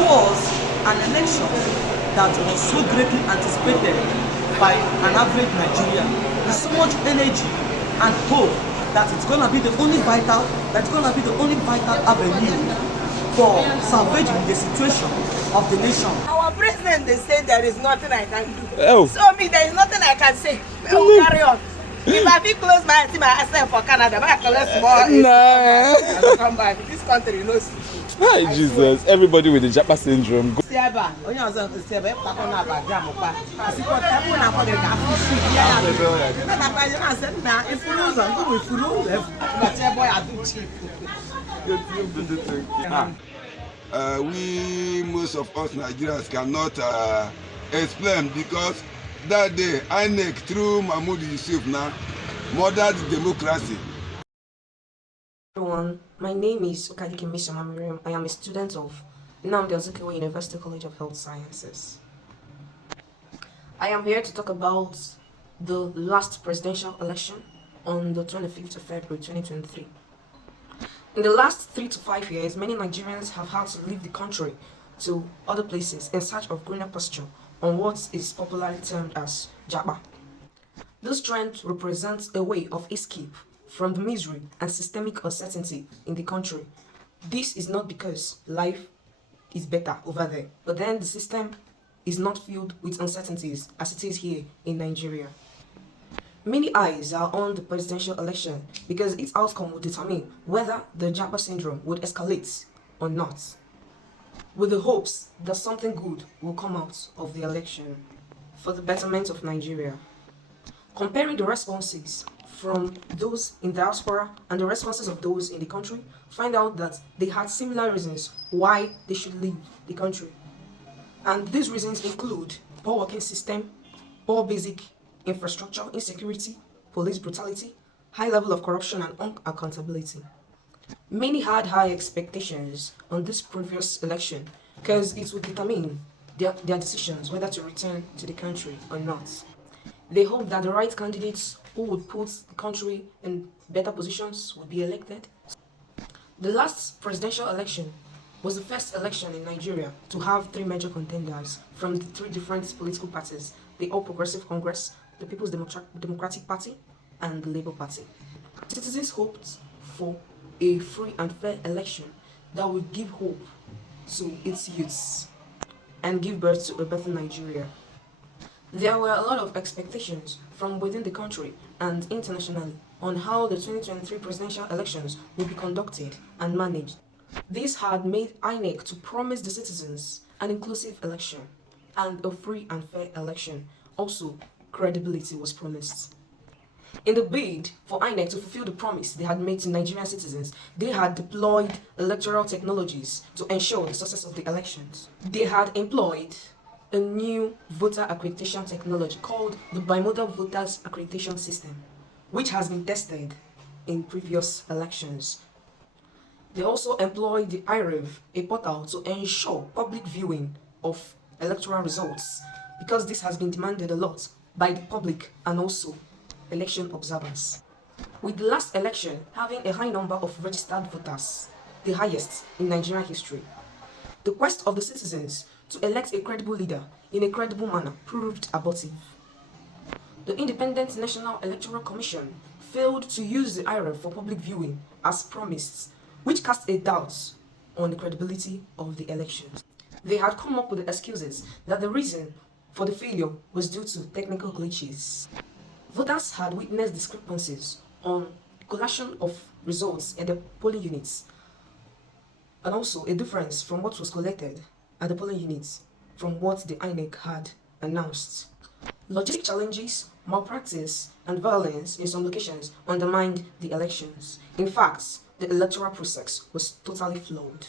was an election that was so greatly anticipated by an average Nigerian with so much energy and hope that it's gonna be the only vital avenue for salvaging the situation of the nation. Our president, they say there is nothing I can do. Oh. So me, there is nothing I can say. I will carry on. If I feel close my eyes, I say for Canada, but I collect more. Nah. I don't come back. This country knows. Hi, Jesus. Everybody with the Japa syndrome. Go. We, most of us Nigerians cannot explain because that day INEC through Mahmoud Yusuf now murdered democracy. Everyone, my name is Ukadike Mmesoma Miriam. I am a student of Ukadike University College of Health Sciences. I am here to talk about the last presidential election on the 25th of February 2023. In the last 3 to 5 years, many Nigerians have had to leave the country to other places in search of greener pasture on what is popularly termed as Japa. This trend represents a way of escape from the misery and systemic uncertainty in the country. This is not because life is better over there, but then the system is not filled with uncertainties as it is here in Nigeria. Many eyes are on the presidential election because its outcome will determine whether the Japa syndrome would escalate or not, with the hopes that something good will come out of the election for the betterment of Nigeria. Comparing the responses from those in diaspora and the responses of those in the country, find out that they had similar reasons why they should leave the country. And these reasons include poor working system, poor basic infrastructure, insecurity, police brutality, high level of corruption and unaccountability. Many had high expectations on this previous election because it would determine their decisions whether to return to the country or not. They hope that the right candidates who would put the country in better positions would be elected. The last presidential election was the first election in Nigeria to have 3 major contenders from the 3 different political parties: the All Progressive Congress, the People's Democratic Party, and the Labour Party. Citizens hoped for a free and fair election that would give hope to its youths and give birth to a better Nigeria. There were a lot of expectations from within the country and internationally on how the 2023 presidential elections would be conducted and managed. This had made INEC to promise the citizens an inclusive election and a free and fair election. Also, credibility was promised. In the bid for INEC to fulfill the promise they had made to Nigerian citizens, they had deployed electoral technologies to ensure the success of the elections. They had employed a new voter accreditation technology called the Bimodal Voters Accreditation System, which has been tested in previous elections. They also employed the IREV, a portal to ensure public viewing of electoral results, because this has been demanded a lot by the public and also election observers. With the last election having a high number of registered voters, the highest in Nigerian history, the quest of the citizens to elect a credible leader in a credible manner proved abortive. The Independent National Electoral Commission failed to use the IREV for public viewing as promised, which cast a doubt on the credibility of the elections. They had come up with the excuses that the reason for the failure was due to technical glitches. Voters had witnessed discrepancies on collation of results at the polling units, and also a difference from what was collected at the polling units from what the INEC had announced. Logistic challenges, malpractice, and violence in some locations undermined the elections. In fact, the electoral process was totally flawed.